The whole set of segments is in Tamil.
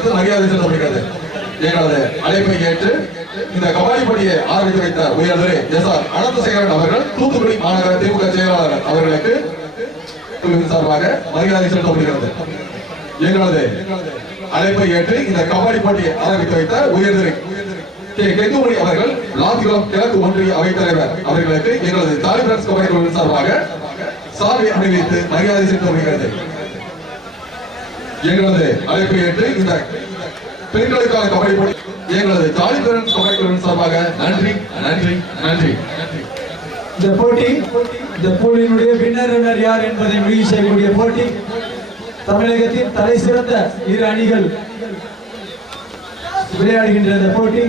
வைத்து மரியாதை செலுத்தப்படுகிறது. எங்களது அழைப்பை ஏற்று இந்த கபாடி போட்டியை ஆரம்பித்து வைத்த உயர்திரு எஸ்.ஆர். அனந்தசேகரன் அவர்கள் தூத்துக்குடி மாநகர திமுக செயலாளர் அவர்களுக்கு சார்பாக மரியாதை செலுத்தப்படுகிறது. எங்களது அழைப்பை ஏற்று இந்த கபாடி போட்டியை ஆரம்பித்து வைத்த உயர்திரு கெங்குமணி அவர்கள் லாத்திகுளம் கிழக்கு ஒன்றிய அவைத்தலைவர் அவர்களுக்கு எங்களது ஜாலி பிரான்ஸ் கபாடி குழுவின் சார்பாக சாவி அணிவித்து மரியாதை செலுத்தப்படுகிறது. எங்களது அழைப்பை ஏற்று இந்த பெண்களுக்கான கபடி போட்டி எங்களது ஜாலி பிரான்ஸ் கபாடி குழுவின் சார்பாக நன்றி நன்றி நன்றி. இந்த போட்டி இந்த போட்டியினுடைய வின்னர் யார் என்பதை முடிவு செய்யக்கூடிய போட்டி. தமிழகத்தின் தலை சிறந்த இரு அணிகள் விளையாடுகின்ற இந்த போட்டி.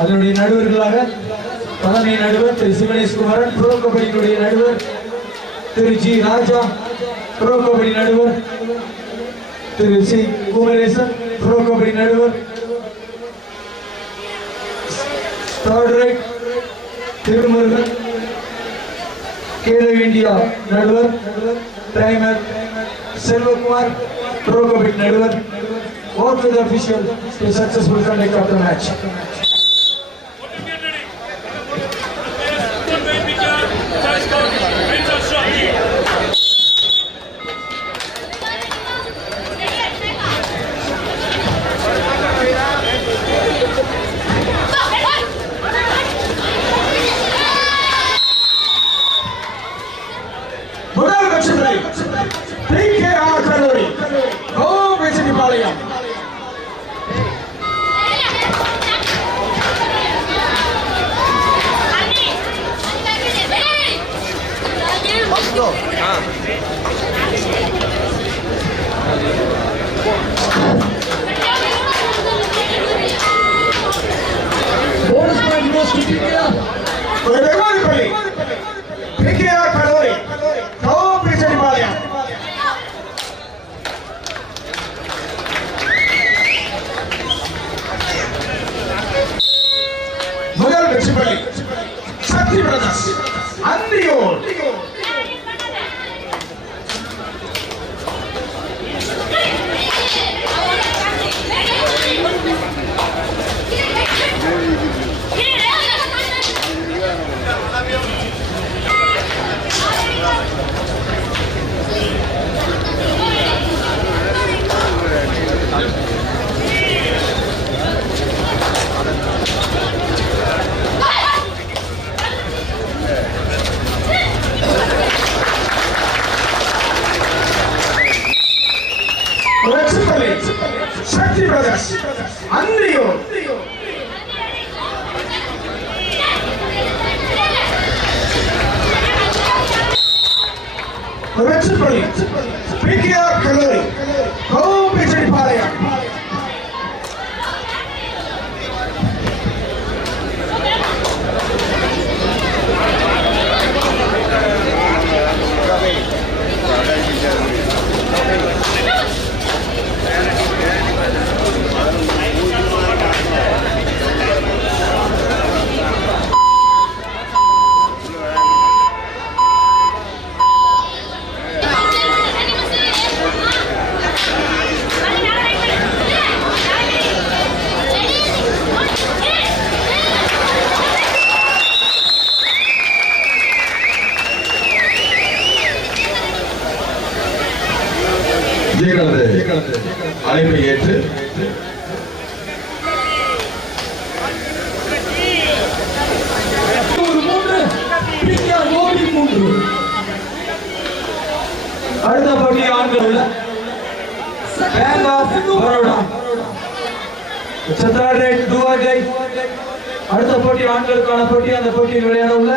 அதனுடைய நடுவர்களாக தலைமை நடுவர் திரு சிவனேஷ் குமாரன், ப்ரோ கபடியினுடைய நடுவர் திரு ஜி ராஜா, ப்ரோ கபடி நடுவர் திரு சி குமரேசன், ப்ரோ கபடி நடுவர் third right Thirumurugan, Khelo India நடுவர் டைமர் செல்வகுமார், ப்ரோ கபடி நடுவர். All to the official to successful conduct of the match. முதல் வெற்றி PKR கல்லூரி கோபிச்செட்டிப்பாளையம். முதல் வெற்றி பள்ளி சக்தி பிரதர்ஸ் அந்தியூர். சக்தி பிரதர்ஸ் அந்தியூர். வெற்றி பள்ளி PKR கல்லூரி கோபிச்செட்டிப்பாளையம். அழைப்பை ஏற்று அடுத்த போட்டி ஆண்கள் உள்ள பேங்க் ஆஃப் பரோடா. அடுத்த போட்டி ஆண்களுக்கான போட்டி. அந்த போட்டியில் விளையாட உள்ள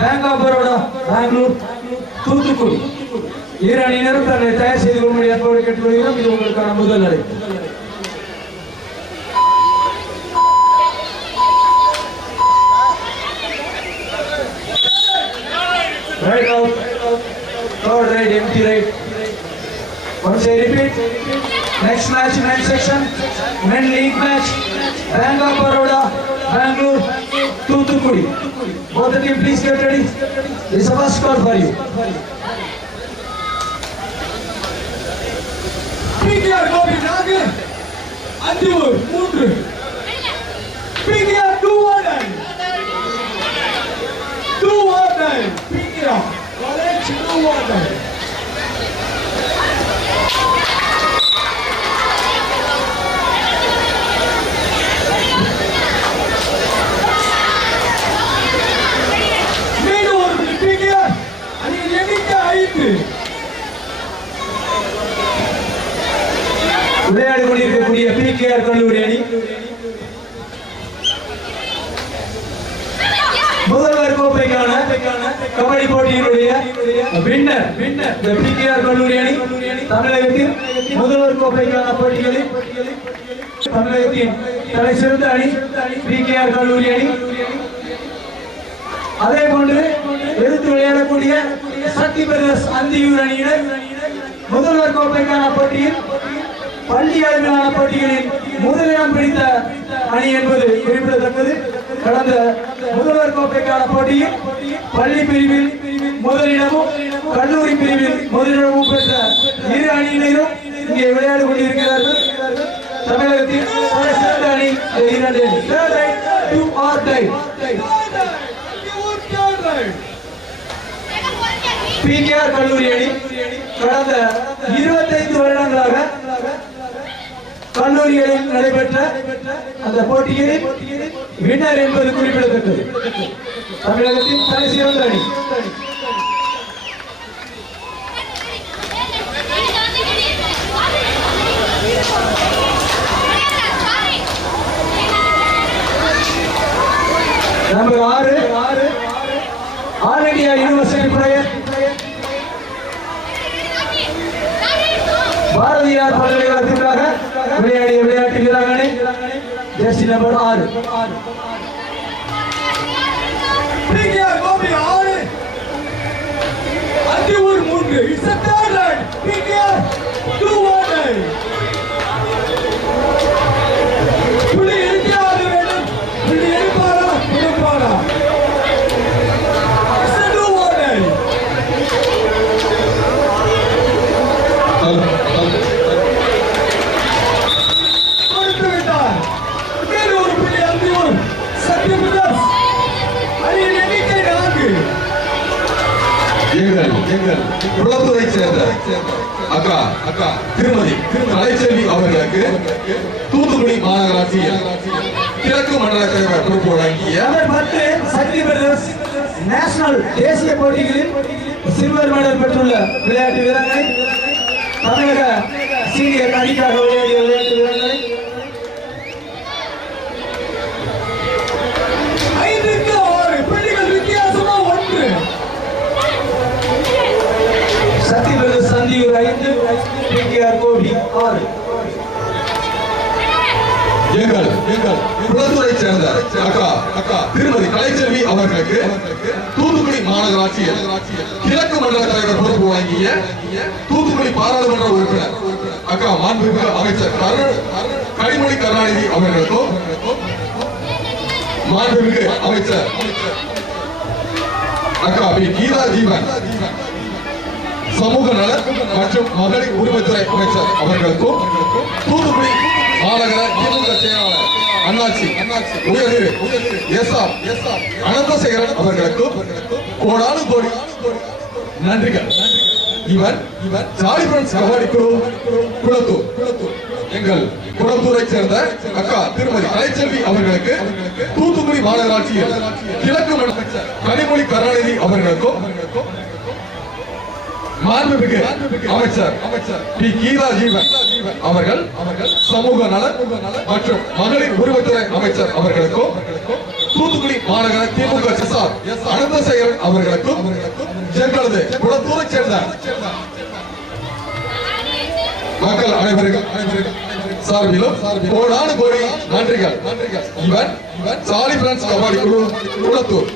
பேங்க் ஆஃப் பரோடா பெங்களூர் தூத்துக்குடி இரு அணியினரும் தன்னை தயார் செய்து கொள்ளும்படி ஏற்பாடு கேட்டுக்கொள்கிறோம். இது உங்களுக்கான முதல் அழைப்பு. Right out, third right, empty right. Once I repeat, next match, men's section, men league match, Bank of Baroda, Bangalore, Toothukudi. Both the team, please get ready. This is a first call for you. PKR Gopi Nagar, விளையாடி கொண்டிருக்கக்கூடிய PKR கல்லூரி அணி முதல்வர் கோப்பைக்கான கபடி போட்டியினுடைய வின்னர் இந்த PKR கல்லூரி அணி தமிழகத்தின் முதல்வர் கோப்பைக்கான போட்டிகளில் தமிழகத்தின் தலை சிறந்த அணி PKR கல்லூரி அணி. அதே போன்று எதிர்த்து விளையாடக்கூடிய சக்தி பிரதர்ஸ் அந்தியூர் அணியினர் முதல்வர் கோப்பைக்கான போட்டியில் பள்ளி அளவிலான போட்டிகளில் முதலிடம் பிடித்த அணி என்பது குறிப்பிடத்தக்கது. கடந்த முதல்வர் கோப்பைக்கான போட்டியில் பள்ளி பிரிவில் முதலிடமும் கல்லூரி பிரிவில் முதலிடமும் பெற்ற இரு அணியினரும் இங்கே விளையாடி கொண்டிருக்கிறார்கள். தமிழகத்தின் சிறந்த அணி இரண்டு PKR கல்லூரி அணி கடந்த 25 வருடங்களாக கல்லூரிகளில் நடைபெற்ற அந்த போட்டிகளில் வின்னர் என்பது குறிப்பிடத்தக்கது. தமிழகத்தின் தலை சிறந்த அணி. Number 6 all India university player Bharathiar பல்கலைக்கழகத்திற்காக விளையாடிய விளையாட்டு வீராங்கனை jersey number 6 PKR Gobi 6 Anthiyur 3 it's a third line PKR 2-1 புள்ளி எடுக்காது வேண்டும் புள்ளி எடுப்பாரா எடுப்பாரா குளத்தூரை சேர்ந்த அக்கா திருமதி கலைச்செல்வி அவர்களுக்கு தூத்துக்குடி மாநகராட்சியில் கிழக்கு மண்டல தலைவர் பொறுப்பு வழங்கிய சக்தி பிரதர்ஸ் நேஷனல் தேசிய போட்டிகளில் சில்வர் மெடல் பெற்றுள்ள விளையாட்டு வீரர்கள் தமிழக சீனியர் அணிக்காக விளையாடிய விளையாட்டு வீரர்கள் 5-6 புள்ளிகள் வித்தியாசமா 1 சக்தி பிரதர்ஸ் அந்தியூர் 5 PKR கோபி 6 எங்கள் குளத்தூரை சேர்ந்த அக்கா திருமதி கலைச்செல்வி அவர்களுக்கு தூத்துக்குடி மாநகராட்சியில் கிழக்கு மண்டல தலைவர் பொறுப்பு வழங்கிய தூத்துக்குடி பாராளுமன்ற உறுப்பினர் அக்கா மாண்புமிகு அமைச்சர் கனிமொழி கருணாநிதி அவர்களுக்கும் மாண்புமிகு அமைச்சர் அக்கா பி கீதா ஜீவன் சமூக நல மற்றும் மகளிர் உரிமைத்துறை அமைச்சர் அவர்களுக்கும் தூத்துக்குடி மாநகர திமுக செயலாளர் அண்ணாச்சி உயர்திரு SR அனந்தசேகரன் அவர்களுக்கும் கோடானு கோடி நன்றிகள். இவர் ஜாலி ஃப்ரெண்ட்ஸ் கபடி குழு குளத்தூர் எங்கள் குளத்தூரை சேர்ந்த அக்கா திருமதி கலைச்செல்வி அவர்களுக்கு தூத்துக்குடி மாநகராட்சியில் கிழக்கு மண்டல கனிமொழி கருணாநிதி அவர்களுக்கும் மாண்புமிகு அமைச்சர் பி கீதா ஜீவன் அவர்கள் சமூக நல மற்றும் மகளிர் உரிமைத்துறை அமைச்சர் அவர்களுக்கும் தூத்துக்குடி மாநகர திமுக SR அனந்தசேகரன் அவர்களுக்கும் எங்களது குளத்தூரை சேர்ந்த மக்கள் அனைவருக்கும் சார்பிலும் கோடானு கோடி நன்றிகள். இவன் ஜாலி ஃப்ரெண்ட்ஸ் கபடி குழு குளத்தூர்.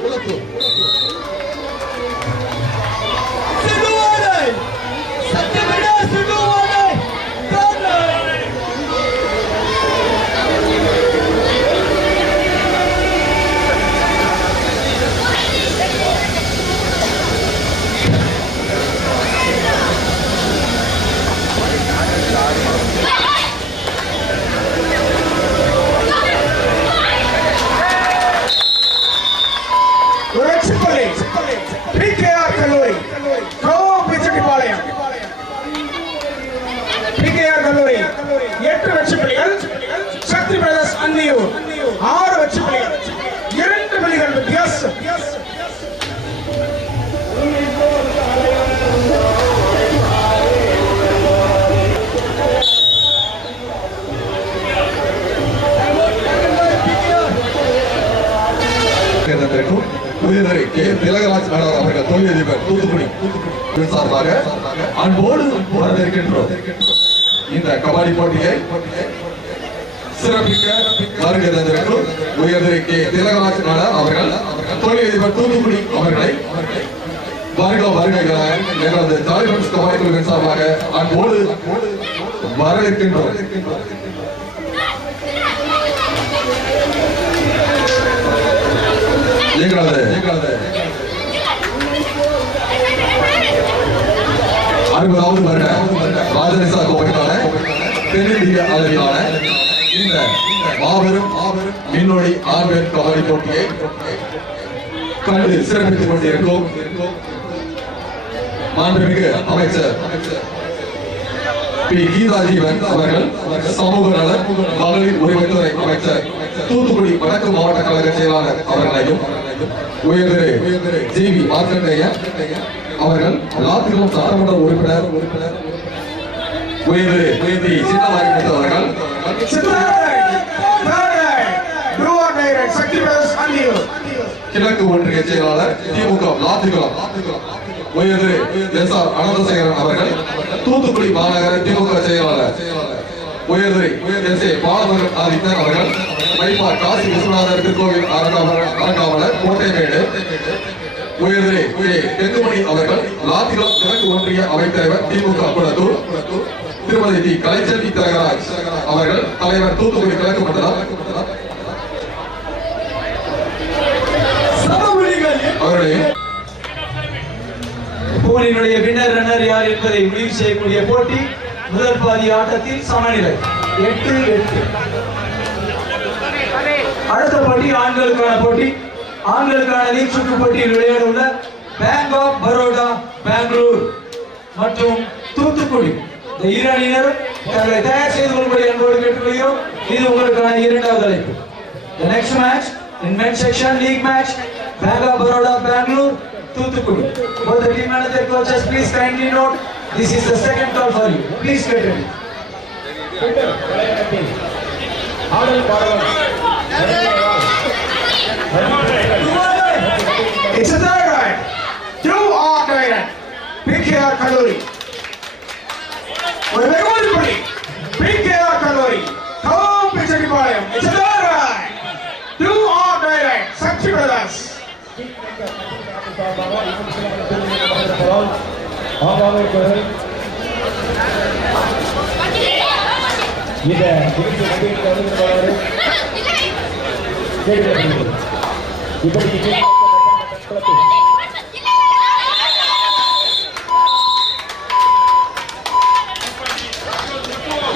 PKR கல்லூரி PKR கல்லூரி 8 வெற்றி புள்ளிகள், சக்தி பிரதர்ஸ் அந்தியூர் 6 வெற்றி புள்ளிகள், 2 புள்ளிகள் வித்தியாசம். தொழிலதிபர் தூத்துக்குடி சார்பாக அன்போடு வரவேற்கின்றோம். இந்த கபாடி போட்டியை சிறப்பிக்க வருகை தந்திருக்கும் உயர்திரு கே. திலகராஜ் நாடார் அவர்கள் தொழிலதிபர் தூத்துக்குடி அவர்களை வருகை எங்களது ஜாலிபன்ஸ் கபாடி குழுவின் சார்பாக அன்போடு வரவேற்கின்றோம். எங்களது 60வது வருட ராஜரிசா கோப்பைக்கான தென்னிந்திய அளவிலான இந்த மாபெரும் மின்னொளி ஆர்வம் கபாடி போட்டியை கண்டு சிறப்பித்துக் கொண்டிருக்கும் மாண்புமிகு அமைச்சர் பி. கீதாஜீவன் அவர்கள், சமூக நலன் மகளிர் உரிமைத்துறை அமைச்சர் தூத்துக்குடி வடக்கு மாவட்ட கழக செயலாளர் அவர்களையும் உயர்திரு ஜி.வி. மார்க்கண்டேயன் அவர்கள் லாத்திரம் சட்டமன்ற உறுப்பினர் உயர்திரு சின்னமாரி அவர்கள் கிழக்கு ஒன்றிய செயலாளர் திமுக லாத்திகுளம் உயர்திரு எஸ்.ஆர். அனந்தசேகரன் அவர்கள் தூத்துக்குடி மாநகர திமுக செயலாளர் உயர்திரு எஸ்.ஏ. பாலமுருகன் ஆதித்தன் அவர்கள் மைப்பார் காசி விஸ்வநாதர் திருக்கோவில் அறங்காவலர் கோட்டைமேடு உயர்திரு தெங்குமணி அவர்கள் லாத்திகுளம் கிழக்கு ஒன்றிய அவைத்தலைவர் திமுக குளத்தூர் திருமதி டி. கலைச்செல்வி திலகராஜ் அவர்கள் தலைவர் தூத்துக்குடி கிழக்கு மண்டலம் அவர்களே போட்டியினுடைய வின்னர் ரன்னர் யார் என்பதை முடிவு செய்யக்கூடிய போட்டி. முதல் பாதி ஆட்டத்தில் சமநிலை 8-8. அடுத்த போட்டி ஆண்களுக்கான போட்டி. ஆண்களுக்கான லீக் சுற்று போட்டியில் விளையாட உள்ள பேங்க் ஆஃப் பரோடா பெங்களூர் மற்றும் தூத்துக்குடி இந்த இரு அணியினரும் தங்களை தயார் செய்து கொள்ளும்படி அன்போடு கேட்டுக்கொள்கிறோம். இது உங்களுக்கான இரண்டாவது அழைப்பு. The next match in men's section league match, Bank of Baroda Bangalore, Toothukudi. Both the team and their coaches, please kindly note, this is the second call for you. Please get ready. It's a third right. 2 on right. PKR Kaluri. We're very good. PKR Kaluri. Come pitching volume. It's a third right. 2 on right. Sakshi Brothers.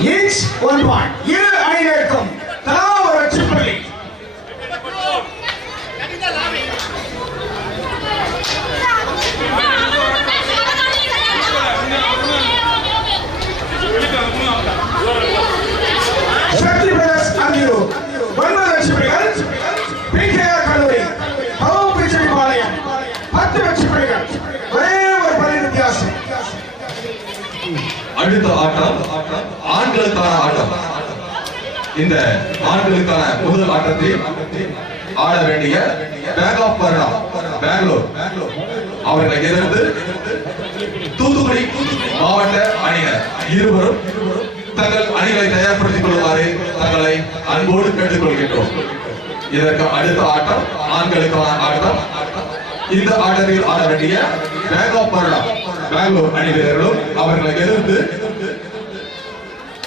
Each 1 point. இரு அணிகளுக்கும் தலா ஒரு வெற்றிப்புள்ளி. சக்தி பிரதர்ஸ் அங்கிரு 9 வெற்றிப்புள்ளிகள். PKR கல்லூரி ஹோம் பிச்சடி பாளையம் 10 வெற்றிப்புள்ளிகள். ஒரே ஒரு பலி வித்தியாசம். அடுத்த ஆட்டம் ஆண்களுக்கான ஆட்டம். இந்த ஆண்களுக்கான முதல் ஆட்டத்தில் ஆட வேண்டிய பேங்க் ஆஃப் பரோடா பெங்களூர் அவர்களை எதிர்த்து தூத்துக்குடி மாவட்ட அணியினர் இருவரும் தங்கள் அணிகளை தயார்படுத்திக் கொள்ளுமாறு தங்களை அன்போடு கேட்டுக் கொள்கின்றோம். இதற்கு அடுத்த ஆட்டம் ஆண்களுக்கான ஆட்டம். இந்த ஆட்டத்தில் ஆட வேண்டிய பேங்க் ஆஃப் பரோடா பெங்களூர் அணி வீரர்களும் அவர்களை எதிர்த்து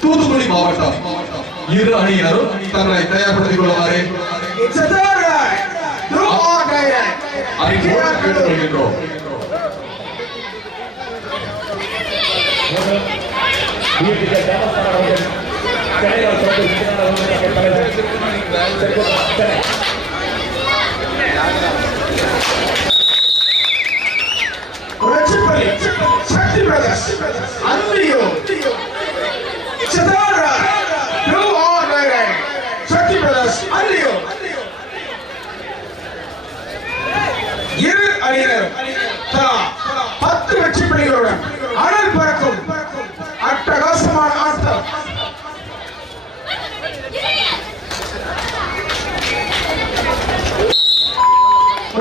தூத்துக்குடி மாவட்டம் இரு அணியினரும் தங்களை தயார்படுத்திக் கொள்ளுமாறு அன்போடு கேட்டுக் கொள்கின்றோம். Shakti Brothers, Andiyo, Chadara, no order, Shakti Brothers, Andiyo. இரு அணியினர் தலா 10 வெற்றி புள்ளிகளுடன் அனல் பறக்கும் அட்டகாசமான ஆட்டம்.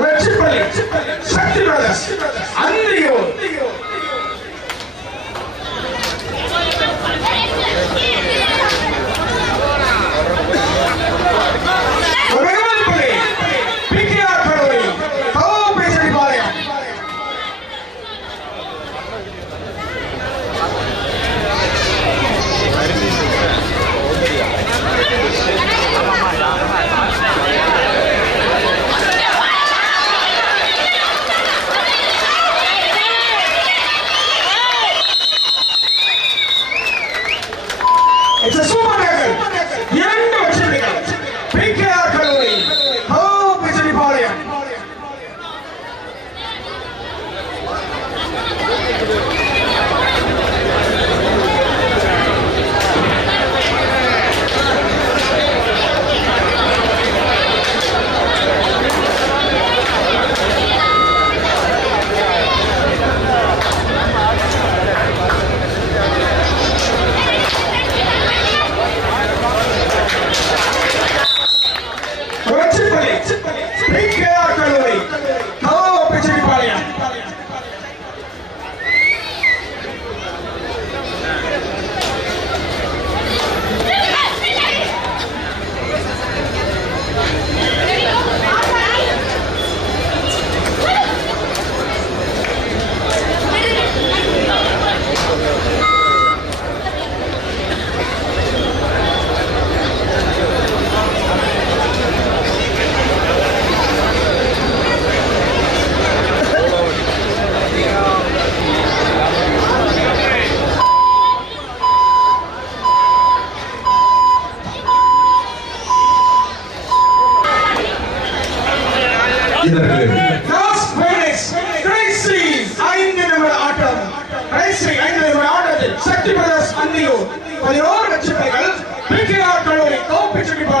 வெற்றி புள்ளி சக்தி பிரதர்ஸ்.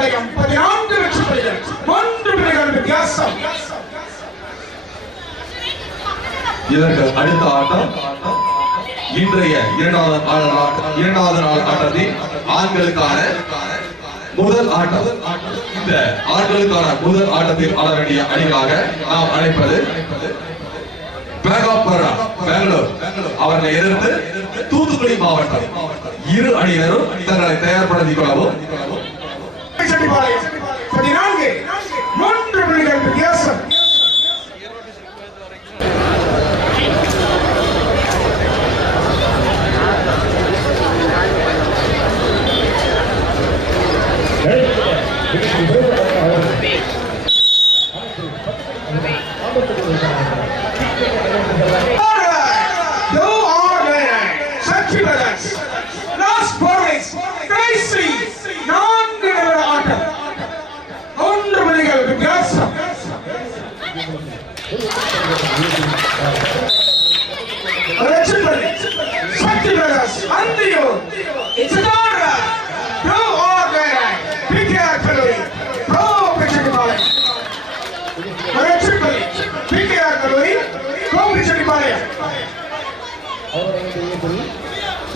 பாளையம் 14 வெற்றி புள்ளிகள் 3 புள்ளிகள் வித்தியாசம். இதற்கு அடுத்த ஆட்டம் இன்றைய இரண்டாவது நாள் ஆட்டத்தில் ஆண்களுக்கான முதல் ஆட்டம். இந்த ஆண்களுக்கான முதல் ஆட்டத்தில் ஆட வேண்டிய அணிகளாக நாம் அழைப்பது பெங்களூர் அவர்களை எதிர்த்து தூத்துக்குடி மாவட்டம். இரு அணியினரும் தங்களை தயார்படுத்திக் கொள்ளவும். 14 3 புள்ளிகள் வித்தியாசம்.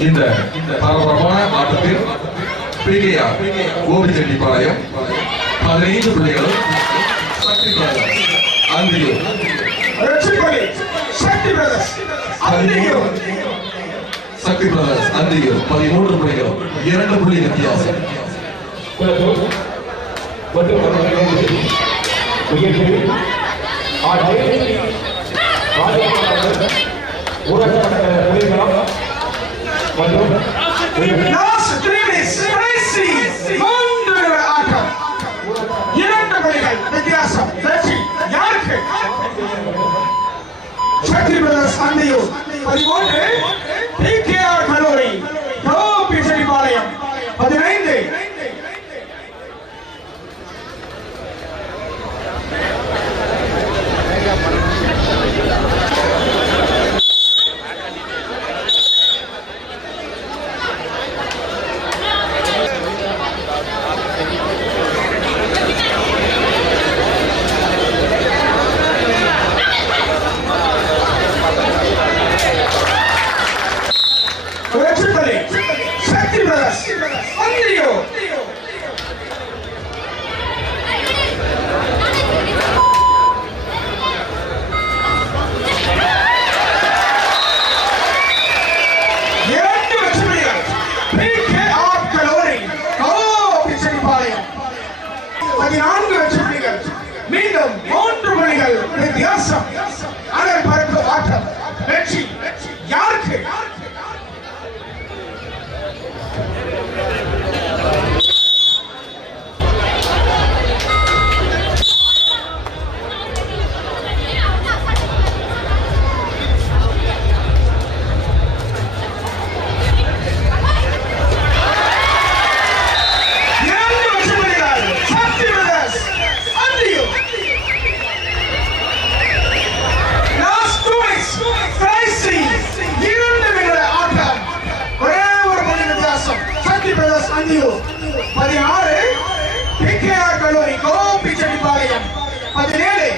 இந்த பரபரப்பான ஆட்டத்தில் பிகேஆர் கோபிச்செட்டிப்பாளையம் 15 புள்ளிகளும் சக்தி பிரதர்ஸ் அந்தியூர் 13 புள்ளிகளும் 2 புள்ளி வித்தியாசம். சக்தி பிரதர்ஸ் அந்தியூர் 13 பிகேஆர் கல்லூரி கோபிச்செட்டிப்பாளையம் 15. சக்தி பிரதர்ஸ் அந்தியூர் 14 வெற்றி புள்ளிகள். மீண்டும் 3 புள்ளிகள் வித்தியாசம். அனல் பறக்கும் ஆட்டம். வெற்றி யாருக்கு? அந்தியூர் 16 பிகேஆர் கல்லூரி கோபிச்செட்டிப்பாளையம் 17.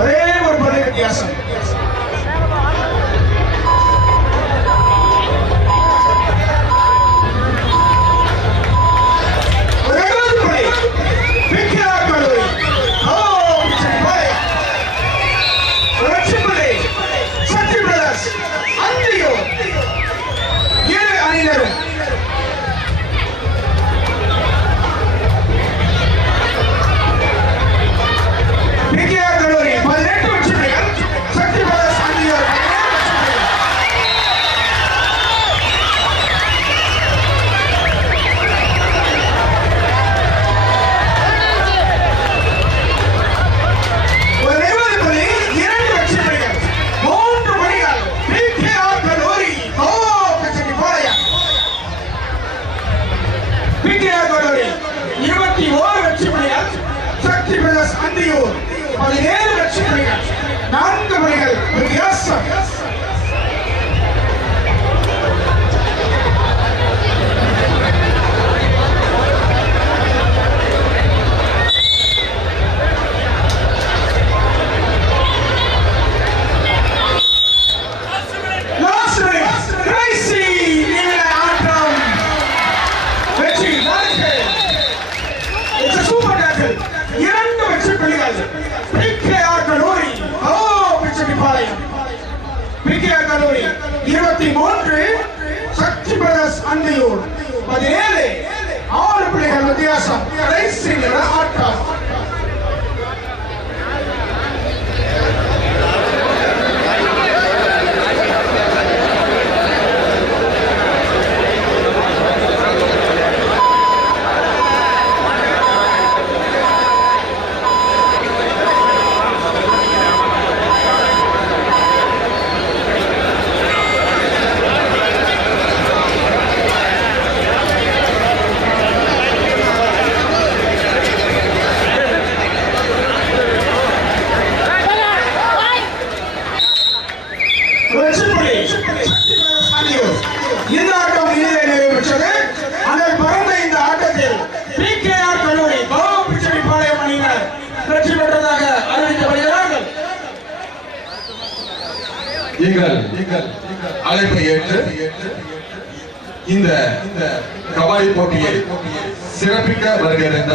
ஒரே ஒரு புள்ளி வித்தியாசம். அந்தியூர் 17 வெற்றி புள்ளிகள் 4 புள்ளிகள் வித்தியாசம். 17 6 புள்ளிகள் வித்தியாசம் கடைசி நிமிட ஆட்டம் இந்த ஆட்டம் இறுதியை நிறைவேற்றது. அதில் பறந்த இந்த ஆட்டத்தில் PKR கல்லூரி பாளையம் அணியினர் வெற்றி பெற்றதாக அறிவிக்கப்படுகிறார்கள். நீங்கள் அழைப்பை ஏற்று இந்த கபாடி போட்டியை சிறப்பிக்க வருகின்ற